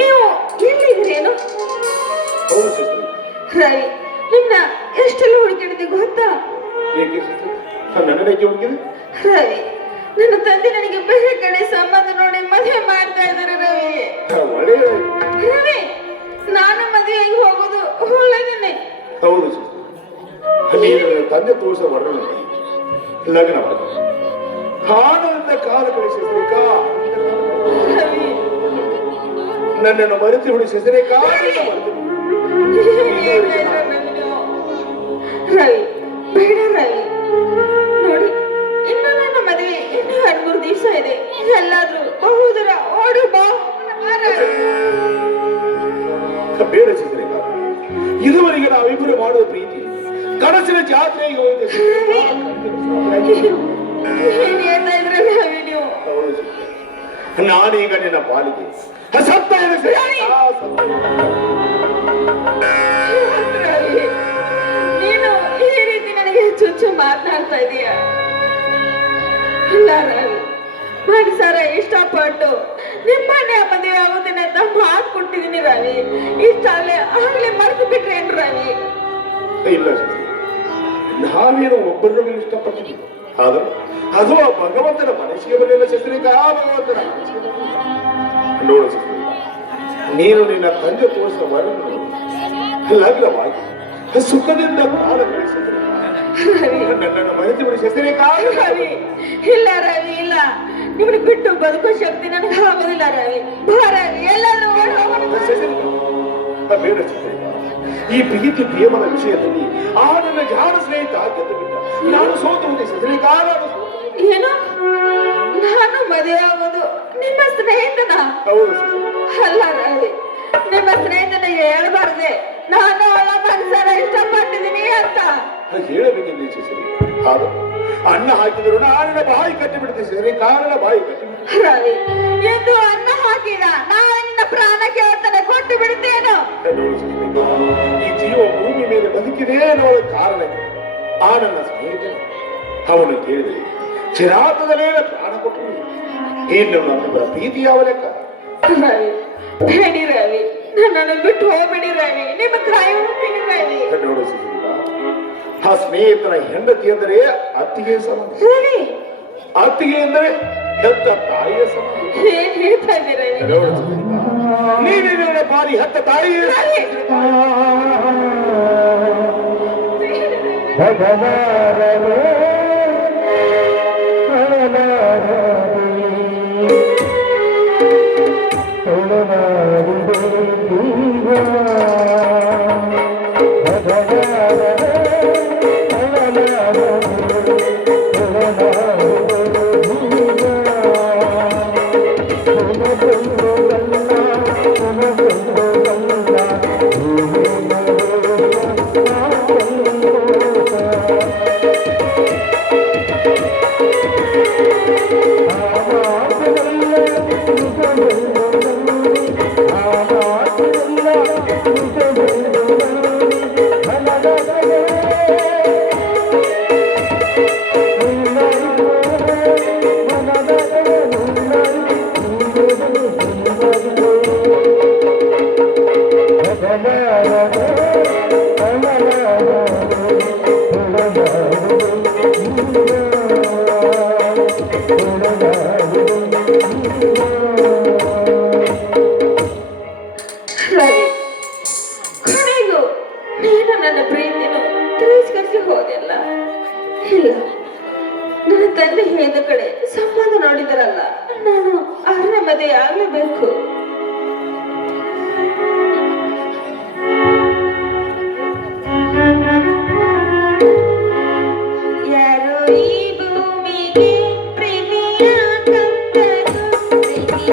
ನೀವು ಎಲ್ಲಿದ್ದೀರೇನು? ಹೌದು ಸಿಸ್ಟರ್. ರವಿ, ನಿನ್ನ ಎಷ್ಟೆಲ್ಲ ಹುಡುಕಿಡಿದೆ ಗೊತ್ತಾ? ಏಕೆ ಸಿಸ್ಟರ್? ನನ್ನಡಕ್ಕೆ ಹುಡುಕಿದೆ? ರವಿ, ನನ್ನ ತಂದೆ ನನಗೆ ಬೇರೆ ಕಡೆ ಸಂಬಂಧ ನೋಡಿ ಮದುವೆ ಮಾಡ್ತಾ ಇದ್ದಾರೆ ರವಿ. ಒಳ್ಳೆಯ. ರವಿ, ನಾನು ಮದುವೆಗೆ ಹೋಗೋದು ಒಳ್ಳೆದೇನೆ. ಹೌದು ಸಿಸ್ಟರ್. ನೀನು ತಂದೆ ತೋರಿಸ ವರ್ಣನೆ ಲಗ್ನ ಮಾಡಿ ಆನಂದ ಕಾಲ ಕಳಿಸಿದ್ರೆ ರವಿ, ನನ್ನನ್ನು ಮರೆತು ಹುಡುಕಿಸಿದ್ರೆ ರವಿ, ಬೇಡ ರವಿ. ನೋಡಿ, ಇನ್ನು ನನ್ನ ಮದುವೆ ಇನ್ನೂ 2-3 ದಿವಸ ಇದೆ. ಎಲ್ಲಾದ್ರೂ ಬಹುದೂರ ಓಡು ಬಾ. ಬೇಡ ಸಿದ್ರೆ ಇದುವರೆಗೆ ನಾವಿಬ್ಬರು ಮಾಡುವ ಪ್ರೀತಿ ಕನಸಿನ ಜಾತ್ರೆಗೆ ಹೋಗಿದೆ. ಏನ್ ಹೇಳ್ತಾ ಇದ್ರೆ ರವಿ ನೀವು? ನಾನೀಗ ನಿನ್ನ ಪಾಲಿಗೆ ಸತ್ತ ರವಿ, ನೀನು ಈ ರೀತಿ ನನಗೆ ಚುಚ್ಚು ಮಾತನಾಡ್ತಾ ಇದೀಯ. ಇಲ್ಲ ರವಿ, ಮನಸಾರ ಇಷ್ಟಪಟ್ಟು ನಿಮ್ಮನೆ ಮದುವೆ ಆಗೋದಿನ ಅಂತ ಮಾತು ಕೊಟ್ಟಿದ್ದೀನಿ ರವಿ. ಇಷ್ಟಾಗ್ಲೇ ಆಗ್ಲೇ ಮರೆತು ಬಿಟ್ರೆ ಏನ್ ರವಿ? ಇಲ್ಲ, ನಾವೇನು ಒಬ್ಬರ ಮೇಲೆ ಇಷ್ಟಪಟ್ಟಿದ್ದೀವಿ, ಆದ್ರೆ ಅದು ಆ ಭಗವಂತನ ಮನಸ್ಸಿಗೆ ಬರಲಿಲ್ಲ ಶಸ್ತ್ರಿಕ. ಭಗವಂತನ ನೋಡು ಶಸ್ತ್ರಿಕ, ನೀನು ನಿನ್ನ ತಂದೆ ತೋರಿಸಿದ ವರನ್ನು ಲಗ್ನವಾಗಿ ಸುಖದಿಂದ ಕಾಲ ಕಳಿಸಿದ್ರೆ ನನ್ನನ್ನು ಮರೆತು ಬಿಡಿ ಶಸ್ತ್ರಿಕ. ರವಿ, ಇಲ್ಲ ರವಿ, ಇಲ್ಲ. ನಿಮ್ಮನ್ನು ಬಿಟ್ಟು ಬದುಕೋ ಶಕ್ತಿ ನನಗೆ ಆಗೋದಿಲ್ಲ ರವಿ. ಬಾ ರವಿ, ಎಲ್ಲಾದ್ರೂ ಬೇಡ ಶಸ್ತ್ರಿಕ. ಈ ಪ್ರೀತಿ ಪ್ರೇಮದ ವಿಷಯದಲ್ಲಿ ಆ ನನ್ನ ಜಾಣ ಸ್ನೇಹಿತ ಗೆದ್ದು ಬಿಟ್ಟ. ನಾನು ಸೋತು ಶಸ್ತ್ರಿಕ. ಏನು? ನಾನು ಮದುವೆ ಆಗೋದು ನಿಮ್ಮ ಸ್ನೇಹಿತನ? ಹೌದು. ಅಲ್ಲ ರವಿ, ನಿಮ್ಮ ಸ್ನೇಹಿತನಿಗೆ ಹೇಳ್ಬಾರ್ದೆ ನಾನು ಅವಳ ಮನಸ್ಸನ್ನ ಇಷ್ಟಪಟ್ಟಿದ್ದೀನಿ ಅಂತ. ಹೇಳಬೇಕೆಂದು ಇಚ್ಛಿಸಿರಿ, ಆಗ ಅನ್ನ ಹಾಕಿದ್ರು ನಾನು ಬಾಯಿ ಕಟ್ಟಿ ಬಿಡ್ತೀನಿ ಸರಿ. ಕಾರಣ ಬಾಯಿ ಕಟ್ಟಿ ರವಿ, ಎಂದು ಅನ್ನ ಹಾಕಿದ ನಾನು ನಿನ್ನ ಪ್ರಾಣ ಕೇಳ್ತಾನೆ ಕೊಟ್ಟು ಬಿಡುತ್ತೇನು? ಈ ಜೀವ ಭೂಮಿ ಮೇಲೆ ಬದುಕಿದೆ ಅನ್ನೋ ಕಾರಣ ಆ ನನ್ನ ಸ್ನೇಹಿತ ಅವನು ಕೇಳಿದರೆ ಚಿರಾತದಲ್ಲೇ ಪ್ರಾಣ ಕೊಟ್ಟು ಇನ್ನು ನನ್ನ ಪ್ರೀತಿ ಯಾವ ಲೆಕ್ಕ? ರವಿ, ಬೇಡಿ ರವಿ, ನನ್ನನ್ನು ಬಿಟ್ಟು ಹೋಗ್ಬೇಡಿ ರವಿ. ನಿಮ್ಮ ಕಾಯಿ ಹೋಗ್ತೀನಿ ರವಿ. ನೋಡು ಆ ಸ್ನೇಹಿತನ ಹೆಂಡತಿ ಅಂದರೆ ಅತ್ತಿಗೆ ಸಮಾನ. ರವಿ, ಅತ್ತಿಗೆ ಎಂದರೆ ಹೆತ್ತ ತಾಯಿಯ ಸಮಾನ. ಏನ್ ಹೇಳ್ತಾ ಇದ್ದೀರ ನೀನೇ ನನ್ನ ಬಾರಿ ಹೆತ್ತ ತಾಯಿ. ಇಲ್ಲ, ನನ್ನ ತಂದೆ ಹೇಳಿದ ಕಡೆ ಸಂಬಂಧ ನೋಡಿದರಲ್ಲ, ನಾನು ಅವರ ಮದುವೆ ಆಗಲೇಬೇಕು. ಯಾರೋ ಈ ಭೂಮಿಗೆ ಪ್ರೀತಿಯ ಕತ್ತಲು, ಪ್ರೀತಿ